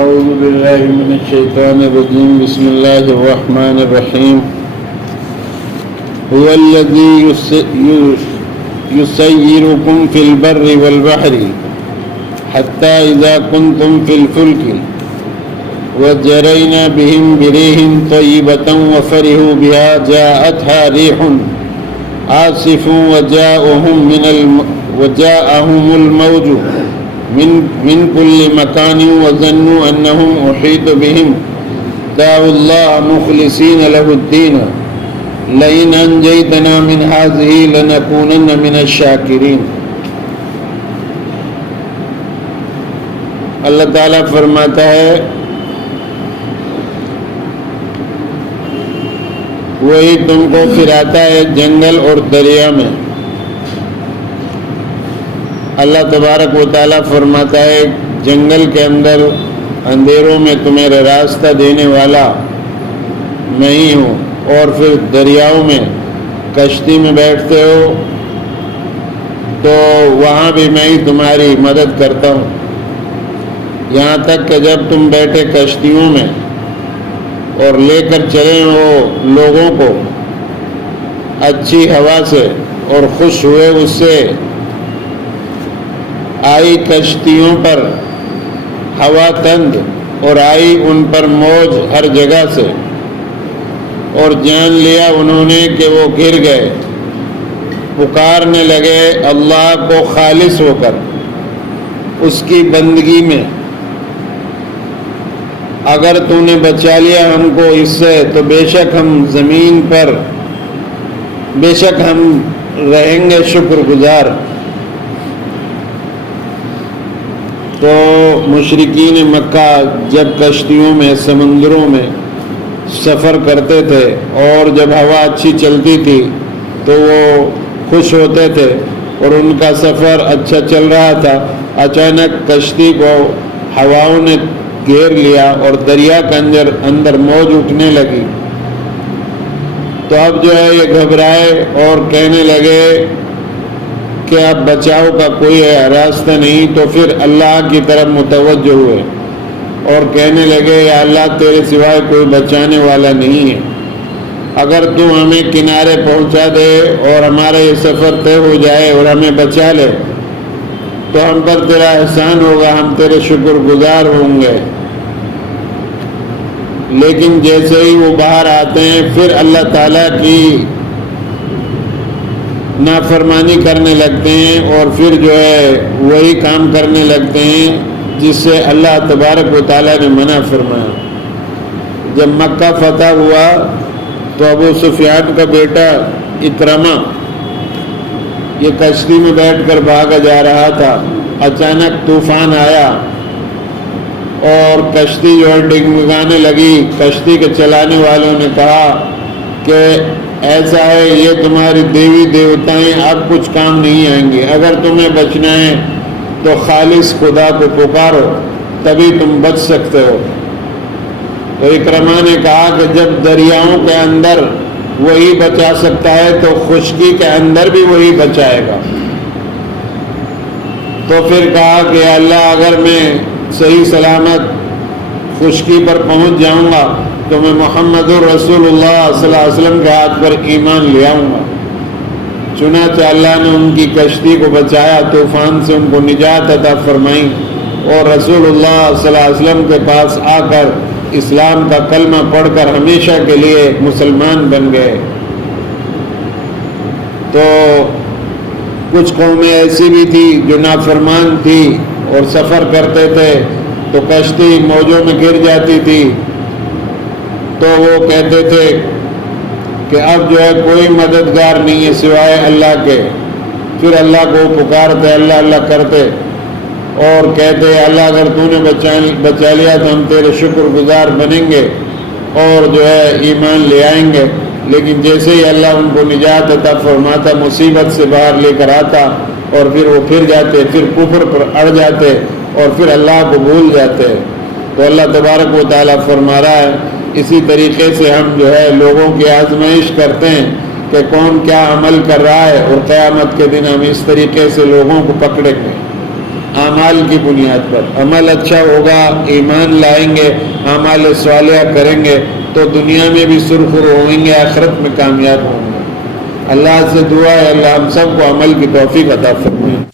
أعوذ بالله من الشيطان الرجيم بسم الله الرحمن الرحيم هو الذي يسيركم في البر والبحر حتى إذا كنتم في الفلك وجرينا بهم بريح طيبة وفرحوا بها جاءتها ريح عاصف وجاءهم الموج من كل مكان وظنوا أنهم أحيط بهم دعوا الله مخلصين له الدين لئن أنجيتنا من هذه لنكونن من الشاكرين۔ اللہ تعالیٰ فرماتا ہے وہی تم کو پھراتا ہے جنگل اور دریا میں۔ اللہ تبارک و تعالیٰ فرماتا ہے جنگل کے اندر اندھیروں میں تمہیں راستہ دینے والا میں ہی ہوں، اور پھر دریاؤں میں کشتی میں بیٹھتے ہو تو وہاں بھی میں ہی تمہاری مدد کرتا ہوں، یہاں تک کہ جب تم بیٹھے کشتیوں میں اور لے کر چلے ہو لوگوں کو اچھی ہوا سے اور خوش ہوئے اس سے، آئی کشتیوں پر ہوا تند اور آئی ان پر موج ہر جگہ سے، اور جان لیا انہوں نے کہ وہ گر گئے، پکارنے لگے اللہ کو خالص ہو کر اس کی بندگی میں، اگر تو نے بچا لیا ہم کو اس سے تو بے شک ہم زمین پر ہم رہیں گے شکر گزار۔ تو مشرکین مکہ جب کشتیوں میں سمندروں میں سفر کرتے تھے اور جب ہوا اچھی چلتی تھی تو وہ خوش ہوتے تھے اور ان کا سفر اچھا چل رہا تھا، اچانک کشتی کو ہواؤں نے گھیر لیا اور دریا کے اندر موج اٹھنے لگی، تو اب جو ہے یہ گھبرائے اور کہنے لگے کہ اب بچاؤ کا کوئی راستہ نہیں، تو پھر اللہ کی طرف متوجہ ہوئے اور کہنے لگے یا اللہ تیرے سوائے کوئی بچانے والا نہیں ہے، اگر تو ہمیں کنارے پہنچا دے اور ہمارا یہ سفر طے ہو جائے اور ہمیں بچا لے تو ہم پر تیرا احسان ہوگا، ہم تیرے شکر گزار ہوں گے۔ لیکن جیسے ہی وہ باہر آتے ہیں پھر اللہ تعالیٰ کی نافرمانی کرنے لگتے ہیں اور پھر جو ہے وہی کام کرنے لگتے ہیں جس سے اللہ تبارک و تعالیٰ نے منع فرمایا۔ جب مکہ فتح ہوا تو ابو سفیان کا بیٹا اکرمہ یہ کشتی میں بیٹھ کر بھاگا جا رہا تھا، اچانک طوفان آیا اور کشتی جو ہے ڈگمگانے لگی۔ کشتی کے چلانے والوں نے کہا کہ ایسا ہے یہ تمہاری دیوی دیوتائیں اب کچھ کام نہیں آئیں گے، اگر تمہیں بچنا ہے تو خالص خدا کو پکارو تبھی تم بچ سکتے ہو۔ تو اکرمہ نے کہا کہ جب دریاؤں کے اندر وہی بچا سکتا ہے تو خشکی کے اندر بھی وہی بچائے گا۔ تو پھر کہا کہ اللہ اگر میں صحیح سلامت خشکی پر پہنچ جاؤں گا تو میں محمد الرسول اللہ صلی اللہ علیہ وسلم کے ہاتھ پر ایمان لے آؤں گا۔ چنانچہ اللہ نے ان کی کشتی کو بچایا، طوفان سے ان کو نجات عطا فرمائی اور رسول اللہ صلی اللہ علیہ وسلم کے پاس آ کر اسلام کا کلمہ پڑھ کر ہمیشہ کے لیے مسلمان بن گئے۔ تو کچھ قومیں ایسی بھی تھی جو نافرمان تھی اور سفر کرتے تھے تو کشتی موجوں میں گر جاتی تھی، تو وہ کہتے تھے کہ اب جو ہے کوئی مددگار نہیں ہے سوائے اللہ کے، پھر اللہ کو پکارتے، اللہ اللہ کرتے اور کہتے اللہ اگر تو نے بچا لیا تو ہم تیرے شکر گزار بنیں گے اور جو ہے ایمان لے آئیں گے۔ لیکن جیسے ہی اللہ ان کو نجات عطا فرماتا، مصیبت سے باہر لے کر آتا اور پھر وہ پھر جاتے، پھر کفر پر اڑ جاتے اور پھر اللہ کو بھول جاتے۔ تو اللہ تبارک و تعالیٰ فرما رہا ہے اسی طریقے سے ہم جو ہے لوگوں کی آزمائش کرتے ہیں کہ کون کیا عمل کر رہا ہے، اور قیامت کے دن ہم اس طریقے سے لوگوں کو پکڑیں گے۔ اعمال کی بنیاد پر. عمل اچھا ہوگا، ایمان لائیں گے، اعمال صالحہ کریں گے تو دنیا میں بھی سرخرو ہوئیں گے، آخرت میں کامیاب ہوں گے. اللہ سے دعا ہے اللہ ہم سب کو عمل کی توفیق عطا فرمائے.